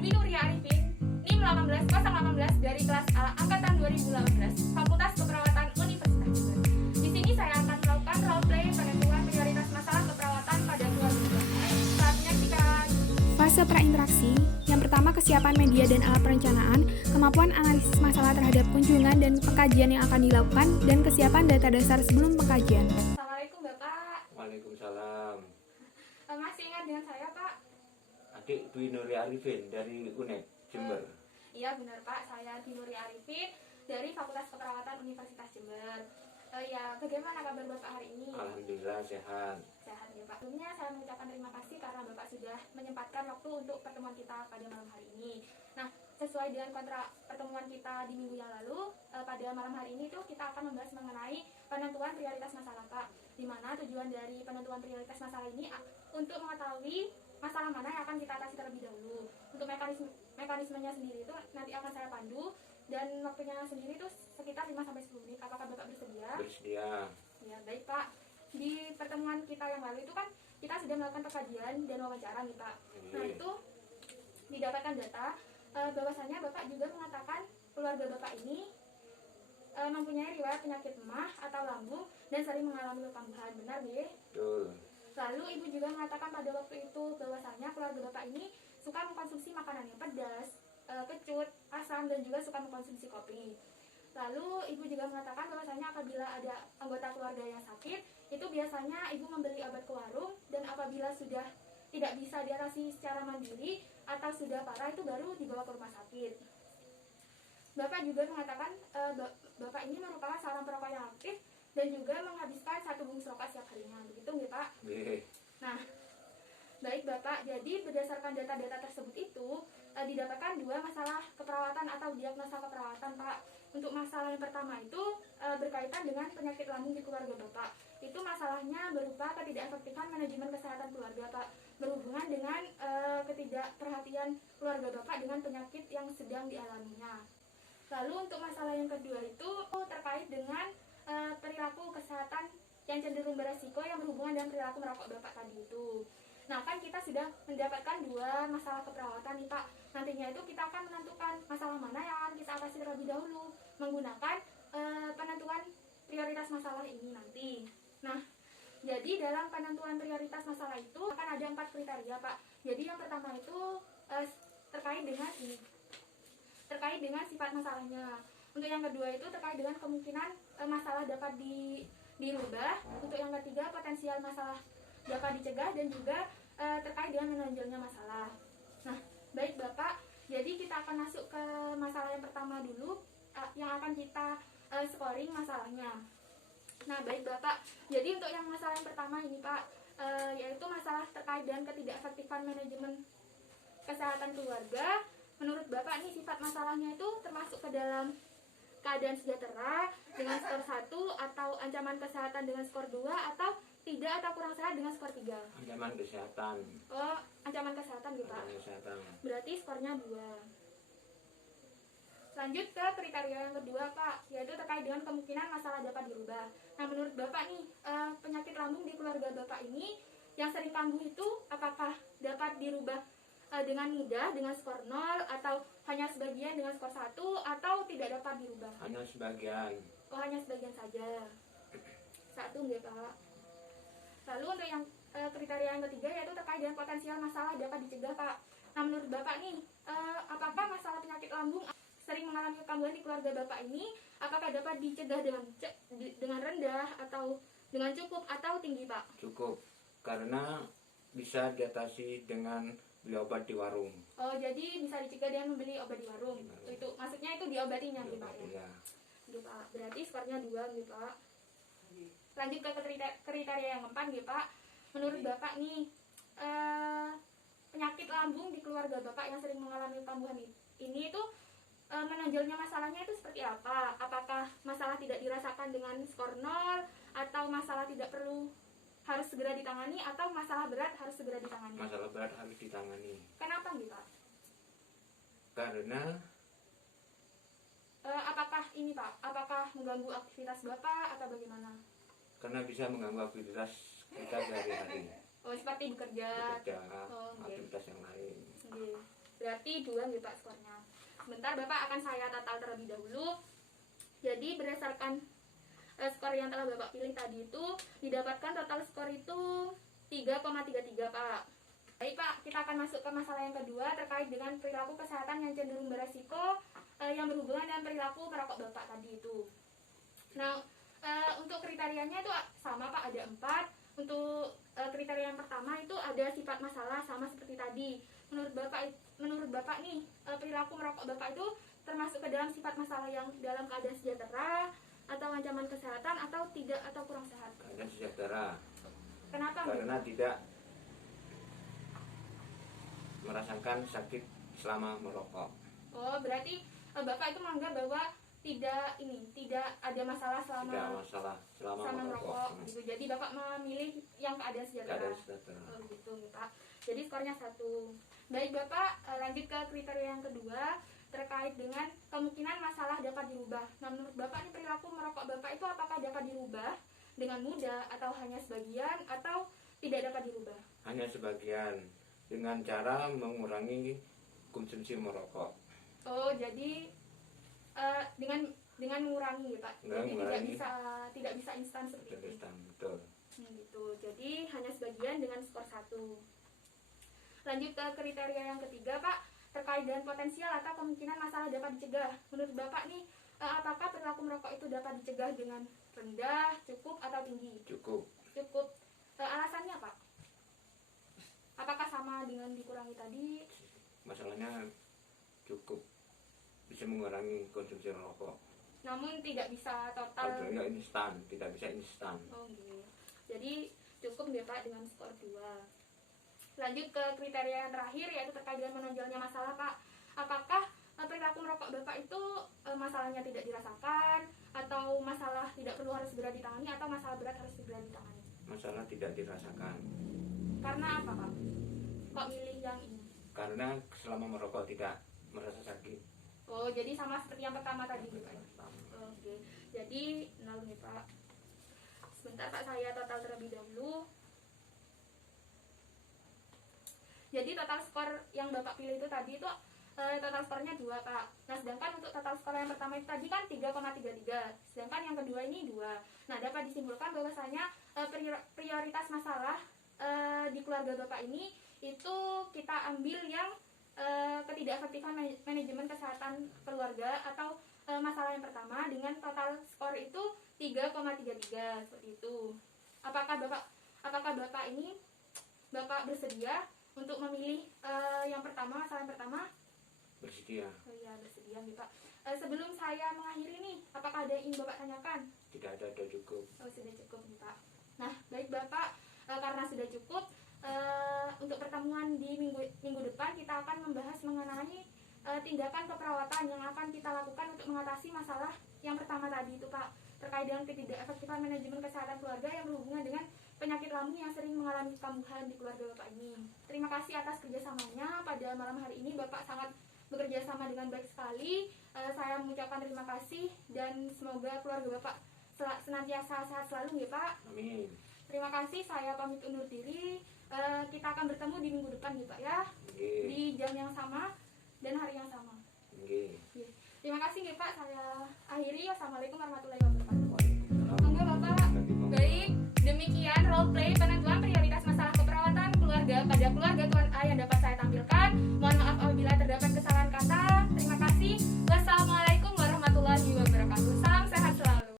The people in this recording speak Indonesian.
Dwi Nuria Arifin, NIM 18018 dari kelas A angkatan 2018, Fakultas Keperawatan Universitas Jember. Di sini saya akan melakukan role play penentuan prioritas masalah keperawatan pada keluarga. Saat menyaksikan Fase prainteraksi, yang pertama kesiapan media dan alat perencanaan, kemampuan analisis masalah terhadap kunjungan dan pengkajian yang akan dilakukan, dan kesiapan data dasar sebelum pengkajian. Assalamualaikum Bapak. Waalaikumsalam. Masih ingat dengan saya Pak? Adik Dwi Nuria Arifin dari UNED Jember. Iya benar Pak, saya Dwi Nuria Arifin dari Fakultas Keperawatan Universitas Jember. Ya, bagaimana kabar Bapak hari ini? Alhamdulillah sehat. Sehat ya Pak. Sebelumnya saya mengucapkan terima kasih karena Bapak sudah menyempatkan waktu untuk pertemuan kita pada malam hari ini. Nah, sesuai dengan kontrak pertemuan kita di minggu yang lalu, pada malam hari ini tuh kita akan membahas mengenai penentuan prioritas masalah Pak. Di mana tujuan dari penentuan prioritas masalah ini untuk mengetahui masalah mana yang akan kita atasi terlebih dahulu. Untuk mekanismenya sendiri itu nanti akan saya pandu, dan waktunya sendiri itu sekitar 5-10 menit. Apakah Bapak bersedia? Bersedia. Ya, baik Pak. Di pertemuan kita yang lalu itu kan kita sudah melakukan pengkajian dan wawancara nih Pak. Nah, itu didapatkan data bahwasanya Bapak juga mengatakan keluarga Bapak ini mempunyai riwayat penyakit emah atau lambung dan sering mengalami kambuhan. Benar nggih? Betul. Lalu Ibu juga mengatakan pada waktu itu bahwasanya keluarga Bapak ini suka mengkonsumsi makanan yang pedas, kecut, asam, dan juga suka mengkonsumsi kopi. Lalu Ibu juga mengatakan bahwasanya apabila ada anggota keluarga yang sakit, itu biasanya Ibu membeli obat ke warung, dan apabila sudah tidak bisa diatasi secara mandiri atau sudah parah itu baru dibawa ke rumah sakit. Bapak juga mengatakan Bapak ini merupakan seorang perokok yang aktif dan juga menghabiskan 1 bungkus rokok setiap harinya. Begitu nggih Pak? Nah, baik Bapak, jadi berdasarkan data-data tersebut itu didapatkan 2 masalah keperawatan atau diagnosa keperawatan Pak. Untuk masalah yang pertama itu berkaitan dengan penyakit lambung di keluarga Bapak. Itu masalahnya berupa ketidakefektifan manajemen kesehatan keluarga Pak, berhubungan dengan ketidakperhatian keluarga Bapak dengan penyakit yang sedang dialaminya. Lalu untuk masalah yang kedua itu terkait dengan perilaku kesehatan yang cenderung beresiko yang berhubungan dengan perilaku merokok Bapak tadi itu. Nah, kan kita sudah mendapatkan 2 masalah keperawatan nih Pak. Nantinya itu kita akan menentukan masalah mana yang akan kita atasi terlebih dahulu menggunakan penentuan prioritas masalah ini nanti. Nah, jadi dalam penentuan prioritas masalah itu akan ada 4 kriteria Pak. Jadi yang pertama itu terkait dengan ini, terkait dengan sifat masalahnya. Untuk yang kedua itu terkait dengan kemungkinan masalah dapat dirubah. Untuk yang ketiga potensial masalah dapat dicegah, dan juga terkait dengan menonjolnya masalah. Nah, baik Bapak, jadi kita akan masuk ke masalah yang pertama dulu, yang akan kita scoring masalahnya. Nah, baik Bapak, jadi untuk yang masalah yang pertama ini Pak, yaitu masalah terkait dengan ketidakefektifan manajemen kesehatan keluarga. Menurut Bapak nih, sifat masalahnya itu termasuk ke dalam keadaan sejahtera dengan skor 1, atau ancaman kesehatan dengan skor 2, atau tidak atau kurang sehat dengan skor 3. Ancaman kesehatan. Oh, ancaman kesehatan gitu Pak. Ancaman kesehatan. Berarti skornya 2. Lanjut ke kriteria yang kedua Pak, yaitu terkait dengan kemungkinan masalah dapat dirubah. Nah, menurut Bapak nih, penyakit lambung di keluarga Bapak ini yang sering kambuh itu apakah dapat dirubah dengan mudah dengan skor 0, atau hanya sebagian dengan skor 1, atau tidak dapat dirubah? Hanya sebagian. Oh, hanya sebagian saja. 1 nggih Pak. Lalu untuk yang kriteria yang ketiga yaitu terkait dengan potensial masalah dapat dicegah Pak. Nah, menurut Bapak nih, apakah masalah penyakit lambung sering mengalami kambuhan di keluarga Bapak ini, apakah dapat dicegah dengan rendah, atau dengan cukup, atau tinggi Pak? Cukup, karena bisa diatasi dengan beli obat di warung. Oh, jadi bisa dicegah dengan membeli obat di warung. Itu maksudnya itu diobatinya nih Pak ya. Gitu Pak. Berarti skornya 2 nih Pak. Lanjut ke kriteria yang keempat nih Pak. Menurut Bapak nih, penyakit lambung di keluarga Bapak yang sering mengalami kambuhan ini itu menonjolnya masalahnya itu seperti apa? Apakah masalah tidak dirasakan dengan skor 0, atau masalah tidak perlu harus segera ditangani, atau masalah berat harus segera ditangani? Masalah berat harus ditangani. Kenapa nih Pak? Karena apakah ini Pak? Apakah mengganggu aktivitas Bapak atau bagaimana? karena bisa mengganggu aktivitas kita sehari-hari. Oh, seperti bekerja. Bekerja, Oh, okay. aktivitas yang lain. Okay. berarti 2 nggih Pak skornya. Sebentar Bapak akan saya total terlebih dahulu. Jadi berdasarkan skor yang telah Bapak pilih tadi itu didapatkan total skor itu 3,33 Pak. Baik Pak, kita akan masuk ke masalah yang kedua terkait dengan perilaku kesehatan yang cenderung beresiko yang berhubungan dengan perilaku merokok Bapak tadi itu. Nah, untuk kriterianya itu sama Pak, ada 4. Untuk kriteria yang pertama itu ada sifat masalah sama seperti tadi. Menurut Bapak nih, perilaku merokok Bapak itu termasuk ke dalam sifat masalah yang dalam keadaan sejahtera atau ancaman kesehatan atau tidak atau kurang sehat? Keadaan sejahtera. Kenapa? Karena tidak merasakan sakit selama merokok. Oh, berarti Bapak itu menganggap bahwa tidak ada masalah selama Tidak masalah selama merokok. gitu. Jadi Bapak memilih yang keadaan sejahtera. Keadaan sejahtera. Oh, gitu Pak. Jadi skornya 1. Baik Bapak, lanjut ke kriteria yang kedua terkait dengan kemungkinan masalah dapat dirubah. Nah, menurut Bapak ini perilaku merokok Bapak itu apakah dapat dirubah dengan mudah atau hanya sebagian atau tidak dapat dirubah? Hanya sebagian, dengan cara mengurangi konsumsi merokok. Oh, jadi dengan mengurangi ya Pak. Jadi tidak bisa instan seperti itu. Betul. Gitu. Jadi hanya sebagian dengan skor 1. Lanjut ke kriteria yang ketiga Pak, terkait dengan potensial atau kemungkinan masalah dapat dicegah. Menurut Bapak nih, apakah perilaku merokok itu dapat dicegah dengan rendah, cukup atau tinggi? Cukup. Cukup. Alasannya Pak? Apakah sama dengan dikurangi tadi? Masalahnya cukup bisa mengurangi konsumsi rokok. Namun tidak bisa total. Tidak instan, tidak bisa instan. Oh, gitu. Jadi cukup ya Pak dengan skor 2. Lanjut ke kriteria yang terakhir yaitu terkait dengan menonjolnya masalah Pak. Apakah perilaku merokok Bapak itu masalahnya tidak dirasakan atau masalah tidak perlu harus segera ditangani atau masalah berat harus segera ditangani? Masalah tidak dirasakan. Karena apa Pak? Kok milih yang ini? Karena selama merokok tidak merasa sakit. Oh, jadi sama seperti yang pertama tadi Pak. Oke. Jadi 0 nih Pak. Sebentar Pak, saya total terlebih dahulu. Jadi total skor yang Bapak pilih itu tadi itu total skornya 2 Pak. Nah, sedangkan untuk total skor yang pertama itu tadi kan 3,33. Sedangkan yang kedua ini 2. Nah, dapat disimpulkan bahwasanya prioritas masalah di keluarga Bapak ini itu kita ambil yang ketidakefektifan manajemen kesehatan keluarga atau masalah yang pertama dengan total skor itu 3,33 seperti itu. Apakah Bapak ini bersedia untuk memilih yang pertama, masalah yang pertama? Bersedia. Oh iya, bersedia nih Pak. Sebelum saya mengakhiri nih, apakah ada yang ingin Bapak tanyakan? Tidak ada cukup. Oh, sudah cukup nih Pak. Nah, baik Bapak, karena sudah cukup, untuk pertemuan di minggu depan kita akan membahas mengenai tindakan keperawatan yang akan kita lakukan untuk mengatasi masalah yang pertama tadi itu Pak, terkait dengan ketidakefektifan manajemen kesehatan keluarga yang berhubungan dengan penyakit lambung yang sering mengalami kambuhan di keluarga Bapak ini. Terima kasih atas kerjasamanya pada malam hari ini. Bapak sangat bekerja sama dengan baik sekali. Saya mengucapkan terima kasih dan semoga keluarga Bapak senantiasa sehat selalu ya Pak. Amin. Terima kasih, saya pamit undur diri. Kita akan bertemu di minggu depan ya Pak ya. Nggih. Di jam yang sama dan hari yang sama. Nggih. Terima kasih ya Pak, saya akhiri. Wassalamualaikum warahmatullahi wabarakatuh. Waalaikumsalam. Monggo Bapak. Baik, demikian role play